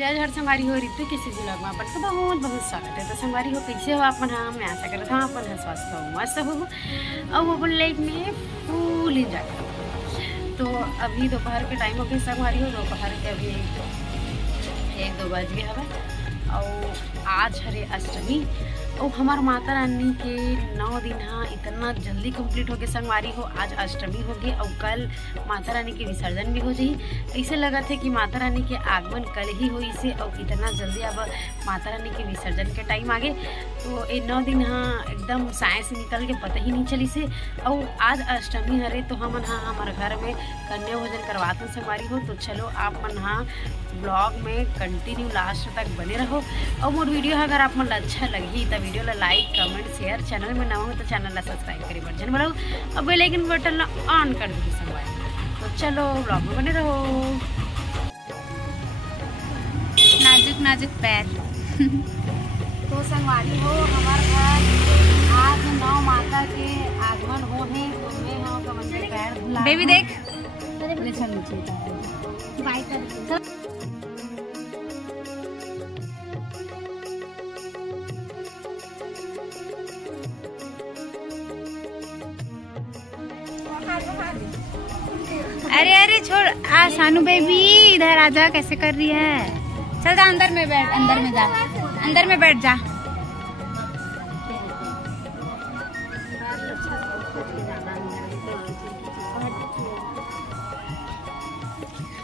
जय हर संगवारी हो ऋतु किसी भी लोग में अपन तो बहुत बहुत स्वागत है। तो संगवारी हो कैसे हो अपन? हाँ, मैं आशा करता हूँ अपन स्वस्थ हो मस्त हो और वो अपन लाइफ में फुल इंजॉय करो। तो अभी दोपहर के टाइम हो गए संगवारी हो, दोपहर के अभी 1-2 बज गए हमें। और आज हरे अष्टमी और हमार माता रानी के 9 दिन हाँ इतना जल्दी कंप्लीट हो गए संगवारी हो। आज अष्टमी हो गई और कल माता रानी के विसर्जन भी हो जाई। ऐसे लगा थे कि माता रानी के आगमन कल ही हो इसे और इतना जल्दी अब माता रानी के विसर्जन के टाइम आ गए। तो ये 9 दिन हाँ एकदम साय से निकल के पता ही नहीं चली से। और आज अष्टमी हरे तो हम हाँ हमारे घर में कन्या भोजन करवाते हैं संगवारी हो। तो चलो आप मन हाँ ब्लॉग में कंटिन्यू लास्ट तक बने रहो। और मोर वीडियो अगर आप मन अच्छा लगी तो वीडियो ला लाइक कमेंट शेयर, चैनल में नवा हो तो चैनल ला सब्सक्राइब करी बटन बनाओ और बेल आइकन बटन ला ऑन कर दो संगवारी। तो चलो ब्लॉग में बने रहो। नाजुक नाजुक पैर तो संगवारी हो हमारे घर आज 9 माता के आगमन हो है। तो मैं हाँ का मंदिर पैर धुला बेबी देख बाय कर। अरे अरे छोड़ आ सानू बेबी इधर आजा, कैसे कर रही है? चल जा अंदर में बैठ, अंदर में जा, अंदर में बैठ जा।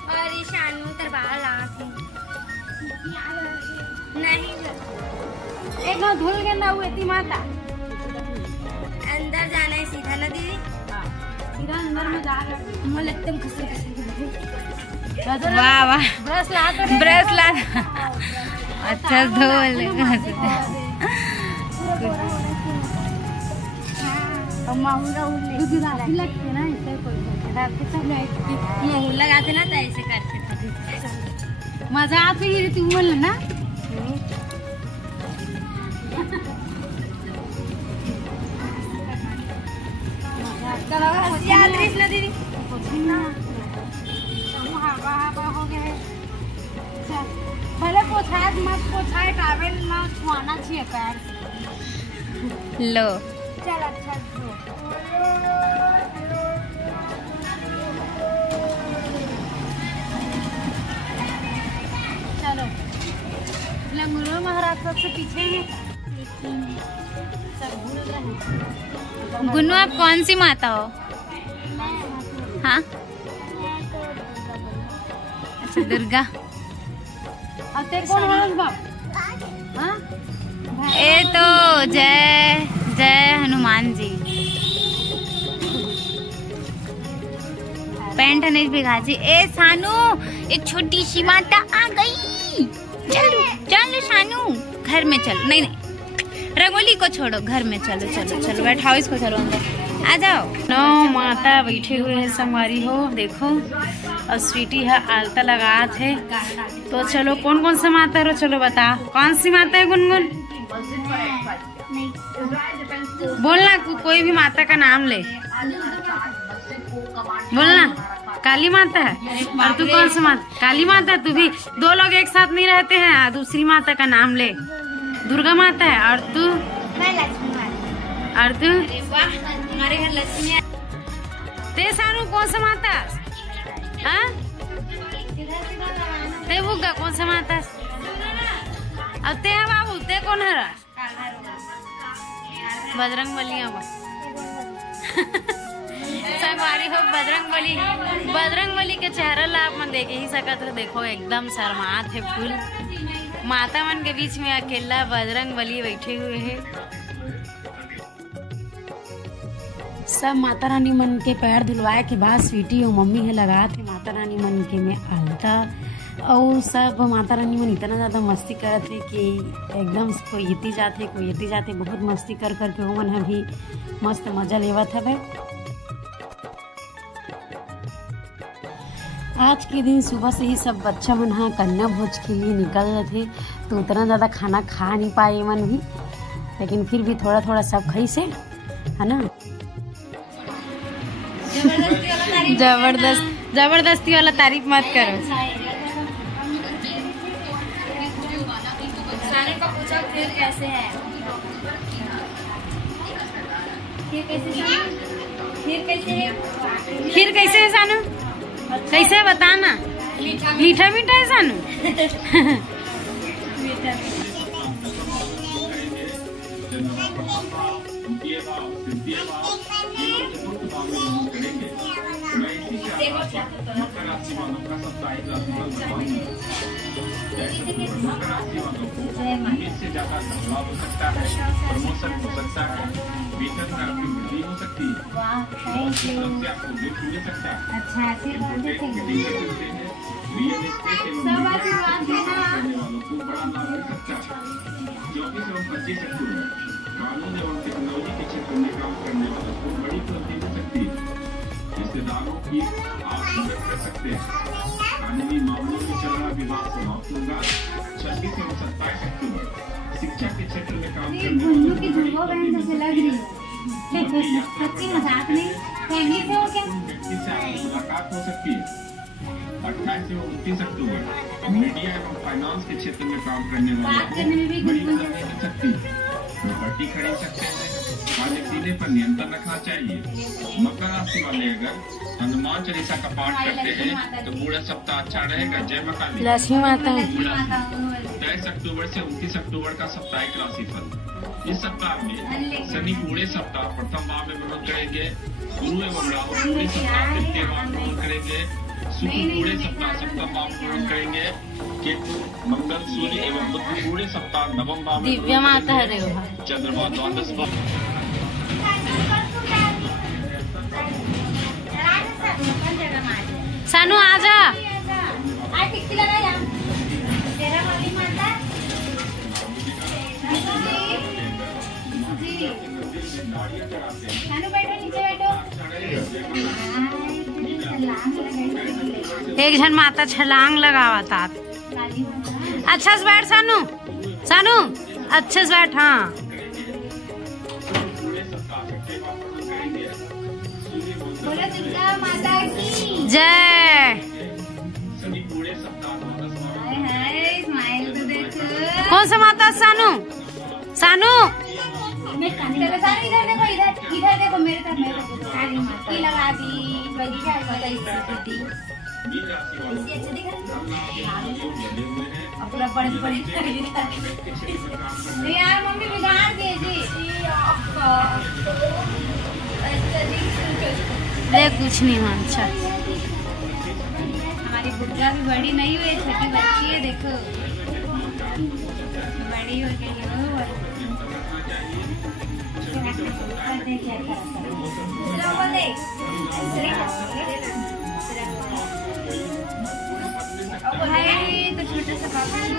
और शानू तरबाल नहीं एक ना धुल गए ना हुए थी माता। अंदर जाना है सीधा ना दीदी, सीधा अंदर में जा एकदम वाह वाह ब्रश ला ब्रश ला अच्छा धोल लगते ना लगाते ना तो ऐसे करते मजा आती ही रहती बोल ना। याद रही ना दीदी हो गए भले पोछाए मत पोछाए टावेल ना छुआना चाहिए पैर। लो चल अच्छा चलो लंगूर महाराज सबसे पीछे है। सब भूल रहे। गुन्नू आप कौन सी माता हो? हाँ अच्छा दुर्गा। और तेरे कौन है बाप? हाँ ए तो जय जय हनुमान जी। पैंट नहीं भिगा जी। ए सानू एक छोटी सी माता आ गई। चलो चलो सानू घर में चलो। नहीं नहीं रंगोली को छोड़ो, घर में चलो चलो चलो बैठाओ इसको, चलो अंदर आ जाओ। 9 माता बैठे हुए हैं संगवारी हो देखो। और स्वीटी है आलता लगा थे। तो चलो कौन कौन सा माता है चलो बता। कौन सी माता है गुनगुन? बोलना कोई भी माता का नाम ले, बोलना। काली माता है और तू कौन सा माता? काली माता। तू भी 2 लोग एक साथ नहीं रहते हैं। दूसरी माता का नाम ले। दुर्गा माता है। और तू? और तू? हमारे घर लक्ष्मी। ते सानू कौन सा माता? हाँ ते बुग्गा कौन सा माता? अब ते बाबू ते कौन है? बजरंगबली संगवारी हो बजरंगबली के चेहरा ला आप मन देख ही सकत हो। देखो एकदम शर्मात है फुल। माता मन के बीच में अकेला बजरंगबली बैठे हुए हैं। सब माता रानी मन के पैर धुलवाए के बाद स्वीटी और मम्मी है लगा थे माता रानी मन के में आलता। और सब माता रानी मन इतना ज़्यादा मस्ती करते थे कि एकदम कोई इती जाते बहुत मस्ती कर करके वो मन भी मस्त मजा लेवत है। आज के दिन सुबह से ही सब बच्चा मन हाँ कन्या भोज के लिए निकल रहे थे। तो उतना ज़्यादा खाना खा नहीं पाए मन भी, लेकिन फिर भी थोड़ा थोड़ा सब खाई से है ना। जबरदस्ती वाला तारीफ मत करो। पूछो खीर कैसे है? खीर कैसे है? खीर कैसे है? खीर कैसे है सानू? कैसे है बताना। मीठा मीठा है सानू। मीठा से ज्यादा धनलाभ हो सकता है, प्रमोशन हो सकता है, वेतन में आपकी वृद्धि हो सकती है, आपको गिफ्ट मिल सकता है। अच्छा रियल एस्टेट एवं करने वालों को बड़ा लाभ मिल सकता है। 24 एवं 25 अक्टूबर कानून एवं टेक्नोलॉजी के क्षेत्र में काम करने वालों को बड़ी उपलब्धि मिल सकती है। रिश्तेदारों की आप मदद कर सकते हैं। कानूनी मामलों में चल रहा विवाद समाप्त होगा। 26 एवं 27 अक्टूबर शिक्षा के क्षेत्र में काम करने वालों को बड़ी उपलब्धि मिल सकती है। सच्ची मजाक नहीं, फैमिली से हो क्या? व्यक्ति से आपकी मुलाकात हो सकती है। 28 एवं 29 अक्टूबर मीडिया एवं फाइनेंस के क्षेत्र में काम करने वालों को बड़ी उपलब्धि मिल सकती है। प्रॉपर्टी खरीद सकते हैं। खाने पीने पर नियंत्रण रखना चाहिए। मकर राशि वाले अगर हनुमान चालीसा का पाठ करते हैं तो पूरा सप्ताह अच्छा रहेगा। जय माता दी। लक्ष्मी माता। 23 अक्टूबर से 29 अक्टूबर का साप्ताहिक राशिफल। इस सप्ताह में शनि पूरे सप्ताह प्रथम भाव में भ्रमण करेंगे। गुरु एवं राहु पूरे सप्ताह द्वितीय भाव में भ्रमण करेंगे। शुक्र पूरे सप्ताह सप्तम भाव में भ्रमण करेंगे। केतु मंगल सूर्य एवं बुध पूरे सप्ताह नवम भाव में। दिव्या माता है रे। चंद्रमा द्वादश भाव। सानू आजा। एक जन माता छलांग लगावा था। अच्छा से बैठ सानू। सानू अच्छे से बैठ। हाँ बोलो दुर्गा माता की जय। स्माइल तो देखो। कौन सा माता? सानू सानू इधर देखो, इधर देखो मेरे तरफ काली माता की लगा दी। बगीचा अच्छा दिख रहा है। पूरा बड़े बड़े यार मम्मी बिगाड़ दीजिए। देख कुछ नहीं हुआ। अच्छा हमारी बुड्ढा भी बड़ी नहीं हुई, छोटी बच्ची है देखो, बड़ी हो गई है। तो छोटा सा बाबू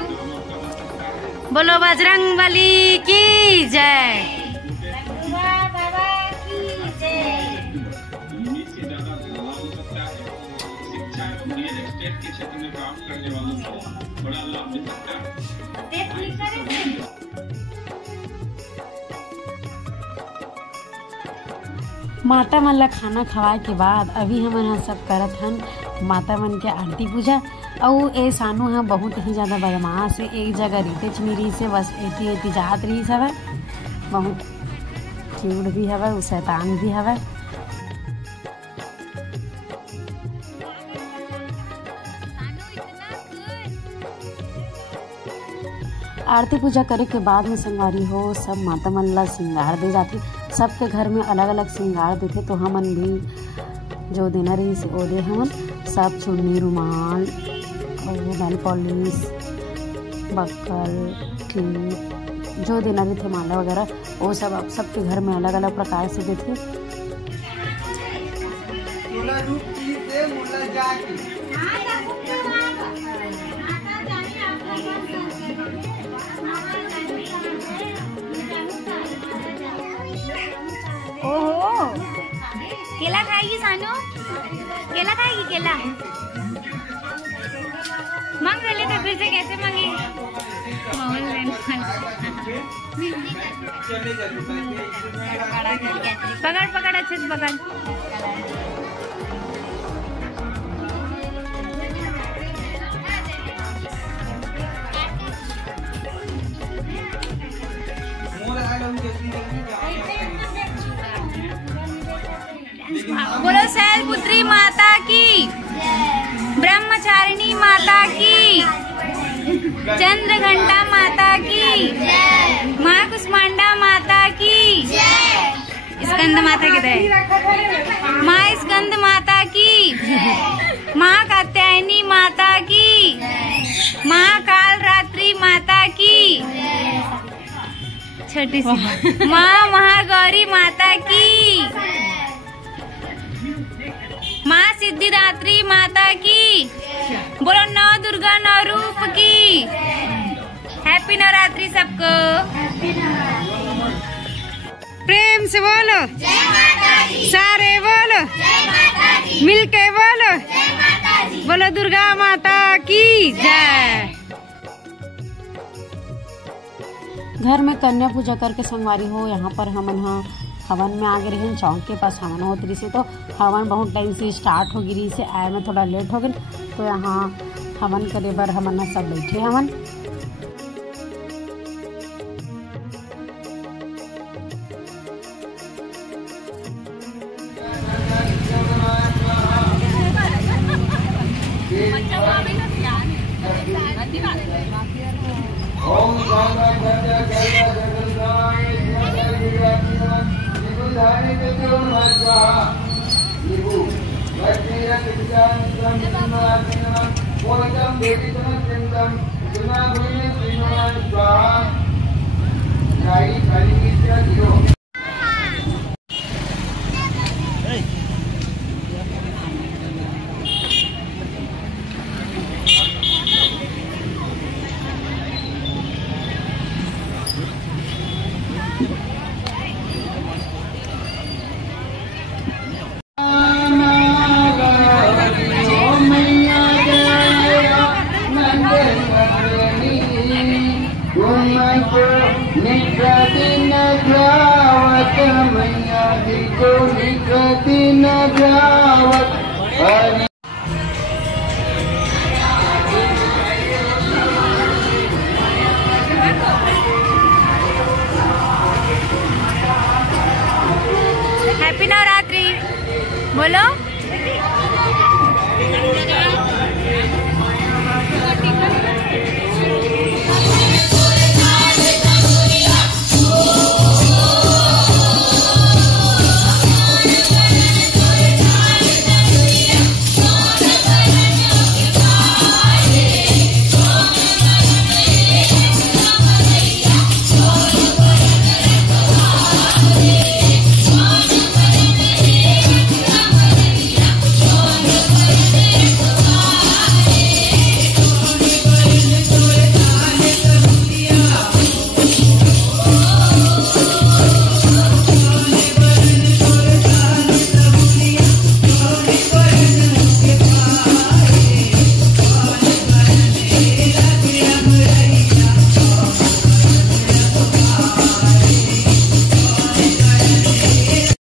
बोलो बजरंग बली की जय। बाबा की जय। से ज्यादा धनलाभ हो सकता है। शिक्षा एवं रियल एस्टेट के क्षेत्र में काम करने वालों को बड़ा लाभ मिल सकता है। माता मन ला खाना खवाए के बाद अभी हमन ह सब करत हन माता मन के आरती पूजा। और ए सानू है बहुत ही ज़्यादा बदमाश है। एक जगह रीते नहीं रही से, बस एती एती जात रही सब। बहुत क्यूट भी हवा, वो शैतान भी हवा। आरती पूजा करे के बाद में संगवारी हो सब माता मन ला श्रृंगार दे जाती। सबके घर में अलग अलग श्रृंगार देते। तो हमन भी जो देना रही से ओ दे हमन सब चुन्नी रुमाल और नेल पॉलिश बक्कल क्लिप जो देना रही थे माला वगैरह वो सब अब सबके घर में अलग अलग प्रकार से देते। ओहो केला खाएगी सानू? केला खाएगी? केला मांग रहे तो फिर से कैसे मांगेगी? पकड़ पकड़ अच्छे से पकड़। माता की, चंद्रघंटा माता की, माँ कुष्मांडा माता की, स्कंद माता किधर है? माँ स्कंद माता की, माँ कात्यायनी माता की, माँ काल रात्रि माता की, छोटी सी माँ महागौरी माता की, माँ सिद्धिदात्री माता की। बोलो नौ दुर्गा नौ रूप की। हैप्पी नवरात्रि सबको। प्रेम से बोलो, सारे बोलो, मिलके बोलो, बोलो दुर्गा माता की जय। घर में कन्या पूजा करके संगवारी हो, यहाँ पर हमन हवन में आ गए हैं। चौक के पास हवन होत रही से, तो हवन बहुत टाइम से स्टार्ट हो गई से, आए में थोड़ा लेट हो गई, तो यहाँ हवन करे बर हमन सब बैठे हवन। मैया को निकट न जावत।